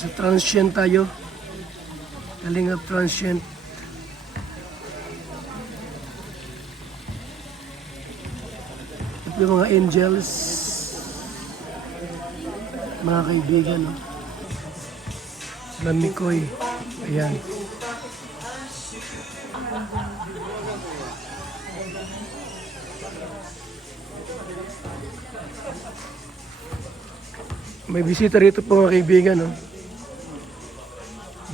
Sa transient tayo. Kalingap transient. At yung mga angels. Mga kaibigan. No? Sila Mikoy. Ayan. May bisita rito po mga kaibigan, no?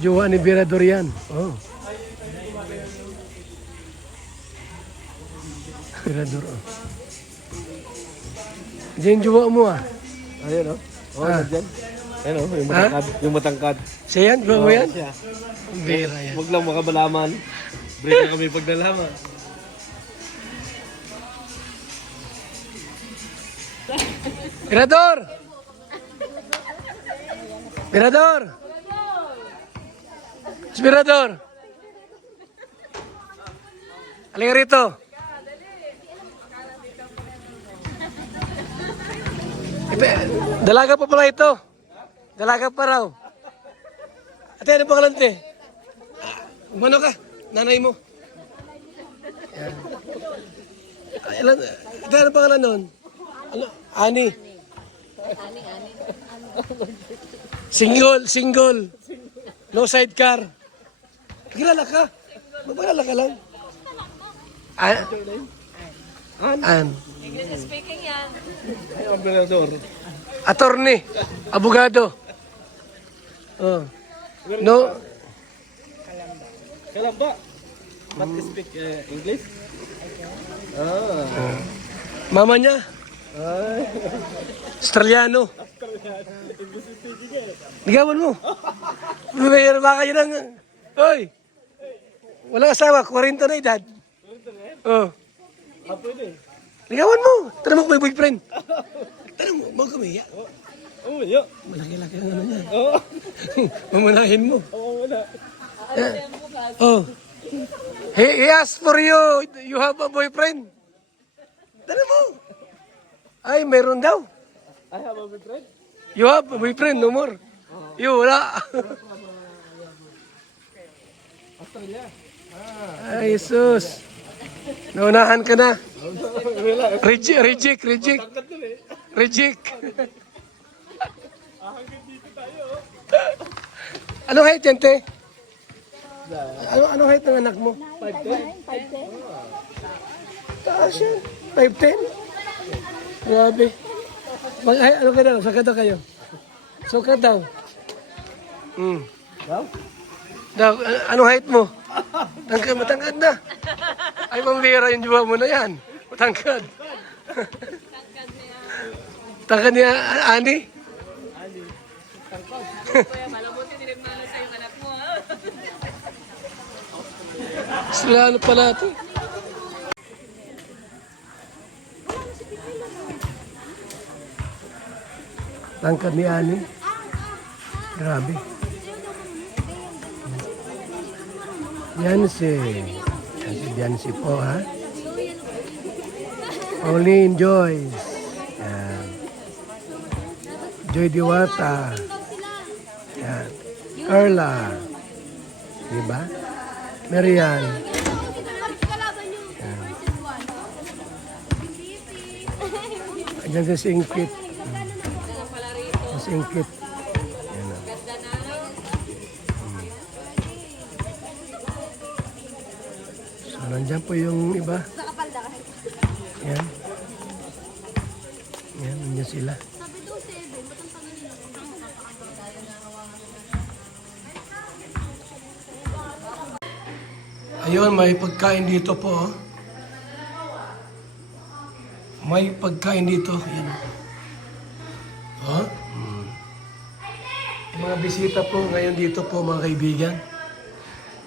Jowa ni Virador yan. Oh. Virador, oh. Diyan jowa mo, ah. Ayun, oh. Oh, dyan. Ayun, oh, yung Ha? matangkad. Yung matangkad. Siya yan? Jowa mo yan? Siya. Vera yan. Huwag lang makabalaman. Break na kami pag nalaman. Virador! Virador! Virador! Halika rito. Dalaga pa pala ito. Dalaga pa raw. Ate, ano pangalan, te? Umano ka? Nanay mo? Yan. Ate, ano pangalan nun? Ano? Ani. Single. No sidecar. Kilala ka? Magpalala ka lang. An. English speaking yan. Ay, operador. Attorney. Abogado. Oh. No. Kalamba. But speak English? Ah. Mama niya. Ay. Australiano. Ligawan mo. Mayroon ba kayo ng... Hoy! Walang asawa, 40 na edad. Oh. Ah, pwede. Ligawan mo. Tanong mo kung may boyfriend. Tanong mo, huwag kumiya. Oo, yun. Malaki-laki ang ano niya. Oo. Mamanahin mo. Oo, wala. Oh. He asked for you. You have a boyfriend. Tanong mo. Ay, meron daw. I have a boyfriend. You have a boyfriend, no more. You, wala. Australia. Ay, Jesus. Naunahan ka na. Wala. Reject. Tangkat dun eh. Reject. Hanggang dito tayo. Ano height yan, te? Ano height ng anak mo? 5'10". Taas yan. 5'10". Grabe. Ano ka daw? Sukat daw kayo. Sukat daw. Daw? Daw, ano height mo? Matangkad na. Ay, pambira yung jowa mo na yan. Matangkad. Tangkad niya, Ani? Kuya, malabuti dinagmano sa yung anak mo, ha? Sila ano pala ito? Tangkad ni Ani. Grabe. Yan si po, ha? Pauline Joyce. Yan. Joy Diwata. Yan. Carla. Diba? Marian. Yan. Ayan si Singkit. Singkit. Yan. Ganda na. So, nandyan po yung iba. Yan. Yan, nandyan sila. Ayun, may pagkain dito po. Oh. May pagkain dito. Yan. Oh. Mga bisita po ngayon dito po mga kaibigan.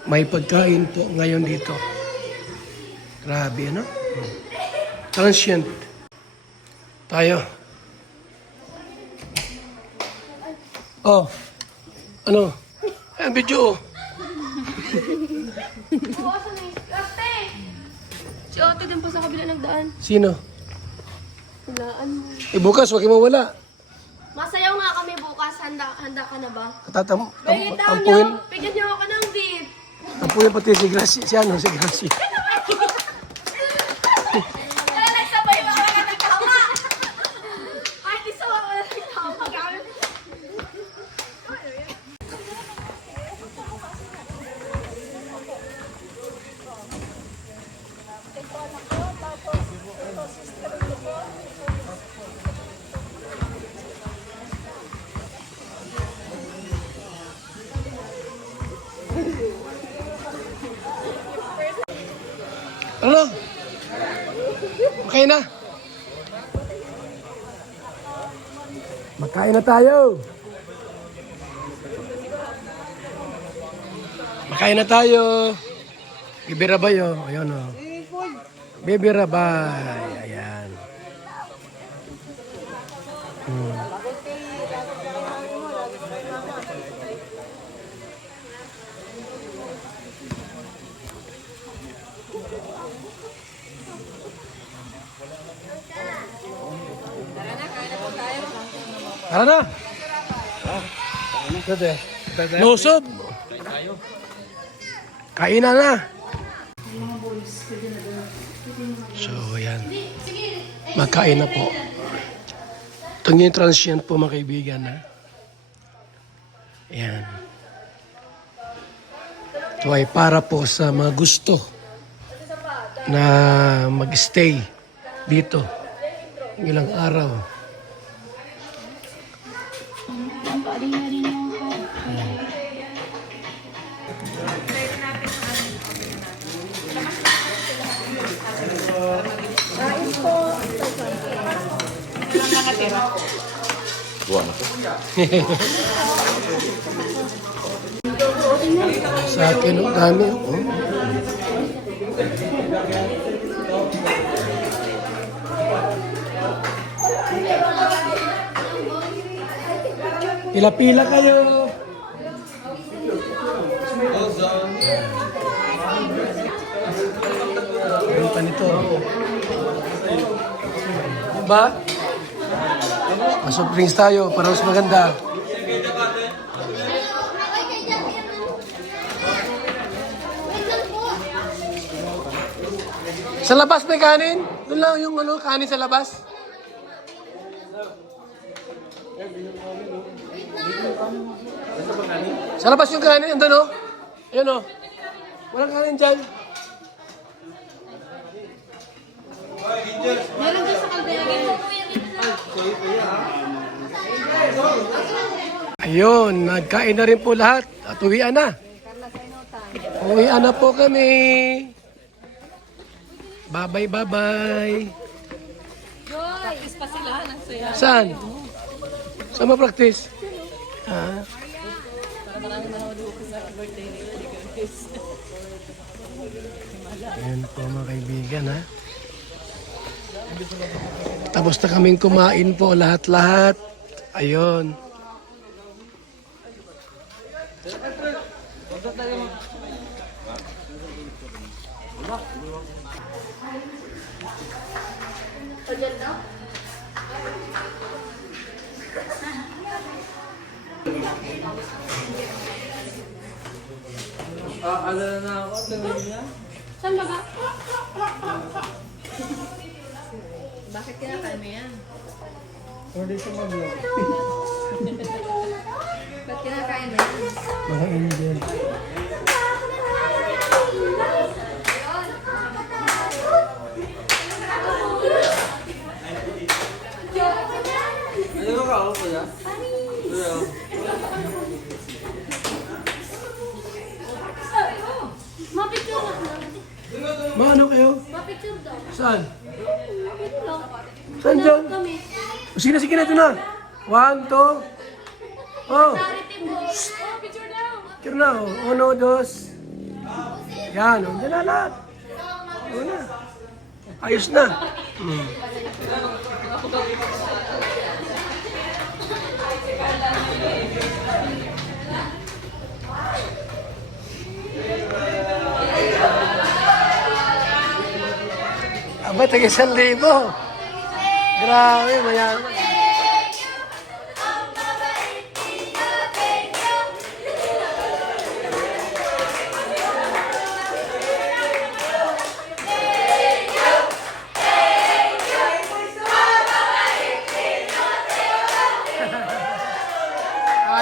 May pagkain po ngayon dito. Grabe, ano? Transient. Tayo. Oh. Ano? Ayan, video. Si Otto din po sa kabila nagdaan. Sino? Hulaan mo. Bukas, wag mo wala. Masayaw nga kami bukas. handa ka na ba? Tampuin. Bigyan niyo ako ng beef. Tampuin pati si Gracie. Si ano, si Gracie. Wala nagsabay mo ako nagtawa. Ay, di sa ako nagtawa. Ano? Okay na. Makain na tayo. Makain na tayo. Bibirabay oh. Ayan oh. Bibirabay. Ayan. Tara na. Lusob. Kainan na. So, ayan. Magkain na po. Ito yung transient po mga kaibigan. Ha? Ayan. Ito ay para po sa mga gusto na mag-stay dito ilang araw. Sa akin, ang dami. Oh. Pila-pila kayo. Ang panito. Diba? Masok drinks tayo para mas maganda. Sa labas may kanin? Doon lang yung ano, kanin sa labas. Sa labas yung kanin, andun o. Ayun o. Walang kanin dyan. Meron dyan sa kaldera. Ayun, nagkain na rin po lahat at uwian na. Uwian na po kami. Bye-bye, bye-bye. Practice pa sila ng saya. Saan? Saan mo practice? Ah. Para marami manood ko sa birthday ni guys. Ayan po mga kaibigan ha. Tapos na kaming kumain po lahat-lahat. Ayun. Alala na ako. Tawin niya. Saan ba ba? Bakit kinakain mo yan? Hindi siya mag-vlog. Ba't kinakain mo yan? Mga Indian. Ano ka ako po niya? Mapicture na. Maano kayo? Mapicture daw. Saan? Mapicture lang. Saan dyan? Kami. Sige na, sige na. Ito na. 1, 2. Oh. Charity po. Oh, picture daw. Picture na. 1, 2. Yan. O, dyan na lahat. O na. Ayos na. Aba, taga 1,000. Grabe, mayaman.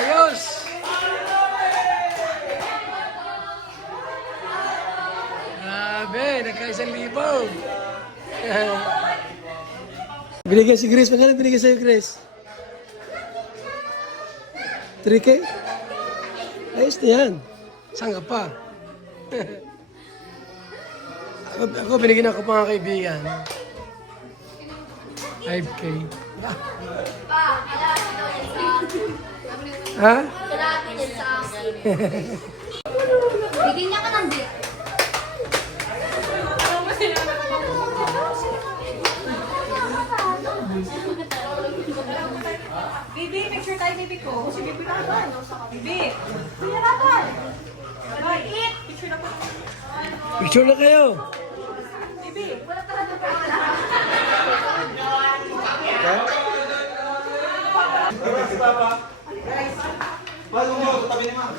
Ayos! Grabe, nagka-1,000. Binigyan si Grace. Magkano binigyan sa'yo, Grace? 3K? Ayos na yan. Saan ka pa? ako binigyan ako mga kaibigan. 5K. Pa, kailangan daw yan sa akin. Ha? Kailangan yan sa akin. Bigyan niya ka ng dip. Bibi, picture tayo bibi ko. Si bibi na ba? Bibi. Kuya Rapan. Eat. Picture na po. Picture na kayo. Bibi. Papa. Guys, tabi ni Ma'am.